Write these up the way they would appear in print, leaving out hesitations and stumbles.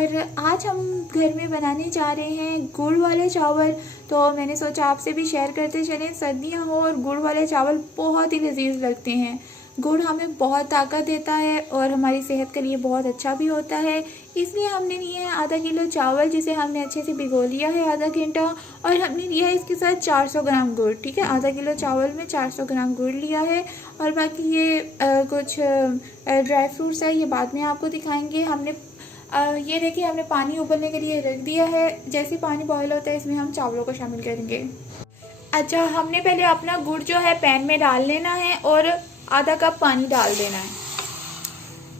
और आज हम घर में बनाने जा रहे हैं गुड़ वाले चावल। तो मैंने सोचा आपसे भी शेयर करते चलें। सर्दियाँ हो और गुड़ वाले चावल बहुत ही लजीज लगते हैं। गुड़ हमें बहुत ताकत देता है और हमारी सेहत के लिए बहुत अच्छा भी होता है। इसलिए हमने लिए हैं आधा किलो चावल, जिसे हमने अच्छे से भिगो लिया है आधा घंटा। और हमने लिया है इसके साथ 400 ग्राम गुड़। ठीक है, आधा किलो चावल में 400 ग्राम गुड़ लिया है। और बाकी ये कुछ ड्राई फ्रूट्स है, ये बाद में आपको दिखाएंगे। हमने ये देखिए, हमने पानी उबलने के लिए रख दिया है। जैसे पानी बॉयल होता है इसमें हम चावलों को शामिल करेंगे। अच्छा, हमने पहले अपना गुड़ जो है पैन में डाल लेना है और आधा कप पानी डाल देना है।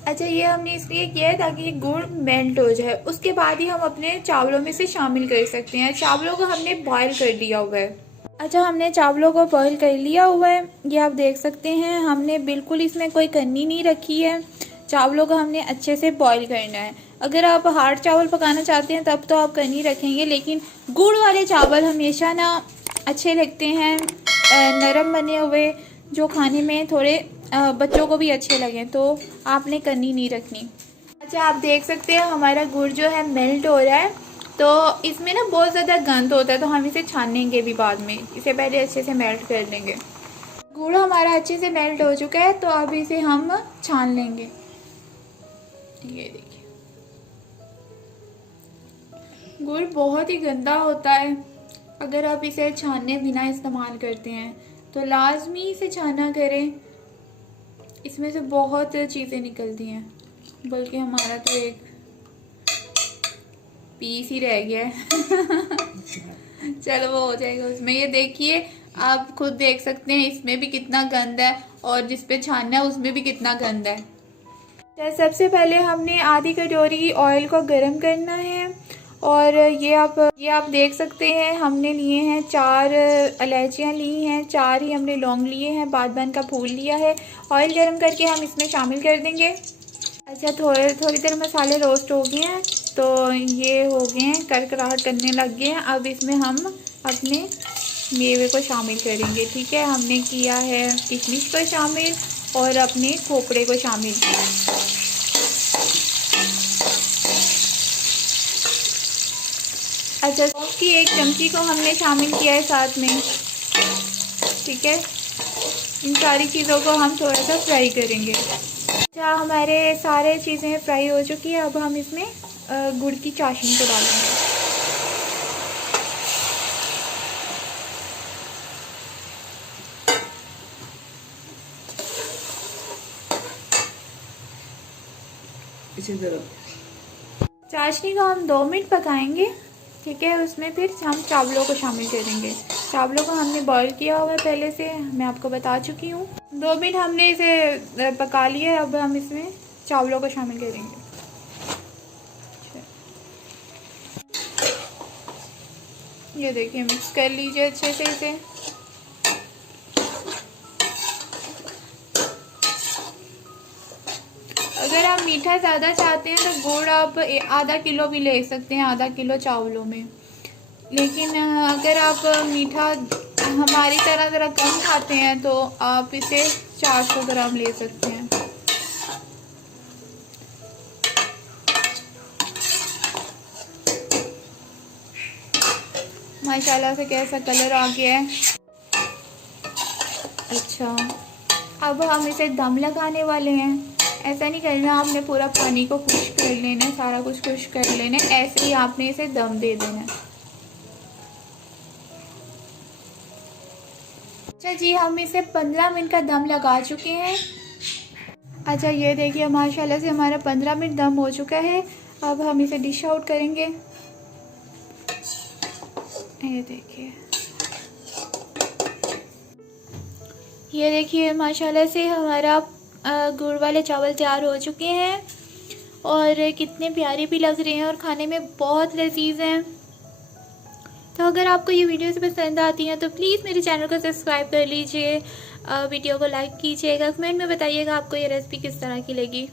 अच्छा, ये हमने इसलिए किया है ताकि ये गुड़ मेल्ट हो जाए, उसके बाद ही हम अपने चावलों में से शामिल कर सकते हैं। चावलों को हमने बॉयल कर दिया हुआ है। अच्छा, हमने चावलों को बॉयल कर लिया हुआ है, ये आप देख सकते हैं। हमने बिल्कुल इसमें कोई कन्नी नहीं रखी है। चावलों को हमने अच्छे से बॉईल करना है। अगर आप हार्ड चावल पकाना चाहते हैं तब तो आप कन्नी रखेंगे, लेकिन गुड़ वाले चावल हमेशा ना अच्छे लगते हैं, नरम बने हुए, जो खाने में थोड़े बच्चों को भी अच्छे लगें, तो आपने कन्नी नहीं रखनी। अच्छा, आप देख सकते हैं हमारा गुड़ जो है मेल्ट हो रहा है। तो इसमें ना बहुत ज़्यादा गंध होता है, तो हम इसे छानेंगे भी बाद में। इसे पहले अच्छे से मेल्ट कर लेंगे। गुड़ हमारा अच्छे से मेल्ट हो चुका है, तो अब इसे हम छान लेंगे। ये देखिए, गुड़ बहुत ही गंदा होता है। अगर आप इसे छानने बिना इस्तेमाल करते हैं तो लाजमी इसे छाना करें। इसमें से बहुत चीज़ें निकलती हैं, बल्कि हमारा तो एक पीस ही रह गया है। चलो, वो हो जाएगा उसमें। ये देखिए, आप खुद देख सकते हैं इसमें भी कितना गंद है और जिस पे छानना है उसमें भी कितना गंद है। तो सबसे पहले हमने आधी कटोरी ऑयल को गर्म करना है। और ये आप देख सकते हैं, हमने लिए हैं 4 इलायचियाँ ली हैं, 4 ही हमने लौंग लिए हैं, बादबान का फूल लिया है। ऑयल गर्म करके हम इसमें शामिल कर देंगे। अच्छा, थोड़ी देर मसाले रोस्ट हो गए हैं, तो ये हो गए हैं, करकराहट करने लग गए हैं। अब इसमें हम अपने मेवे को शामिल करेंगे। ठीक है, हमने किया है किशमिश को शामिल और अपने खोपड़े को शामिल किया। अच्छा, सौंफ की 1 चमची को हमने शामिल किया है साथ में। ठीक है, इन सारी चीज़ों को हम थोड़ा सा फ्राई करेंगे। अच्छा, हमारे सारे चीज़ें फ्राई हो चुकी है। अब हम इसमें गुड़ की चाशनी को डालेंगे। चाशनी को हम 2 मिनट पकाएंगे। ठीक है, उसमें फिर हम चावलों को शामिल करेंगे। चावलों को हमने बॉईल किया हुआ है पहले से, मैं आपको बता चुकी हूँ। 2 मिनट हमने इसे पका लिया है। अब हम इसमें चावलों को शामिल करेंगे। ये देखिए, मिक्स कर लीजिए अच्छे से इसे। अगर आप मीठा ज़्यादा चाहते हैं तो गुड़ आप आधा किलो भी ले सकते हैं, आधा किलो चावलों में। लेकिन अगर आप मीठा हमारी तरह ज़रा कम खाते हैं तो आप इसे 400 ग्राम ले सकते हैं। माशाल्लाह से कैसा कलर आ गया है। अच्छा, अब हम इसे दम लगाने वाले हैं। ऐसा नहीं करना, आपने पूरा पानी को खुश्क कर लेना है, सारा कुछ खुश्क कर लेना है। ऐसे ही आपने इसे दम दे देना है। अच्छा जी, हम इसे 15 मिनट का दम लगा चुके हैं। अच्छा, ये देखिए, माशाल्लाह से हमारा 15 मिनट दम हो चुका है। अब हम इसे डिश आउट करेंगे। ये देखिए, ये देखिए, माशाल्लाह से हमारा गुड़ वाले चावल तैयार हो चुके हैं और कितने प्यारे भी लग रहे हैं और खाने में बहुत लजीज हैं। तो अगर आपको ये वीडियोस पसंद आती हैं तो प्लीज़ मेरे चैनल को सब्सक्राइब कर लीजिए, वीडियो को लाइक कीजिएगा, कमेंट में बताइएगा आपको ये रेसिपी किस तरह की लगी।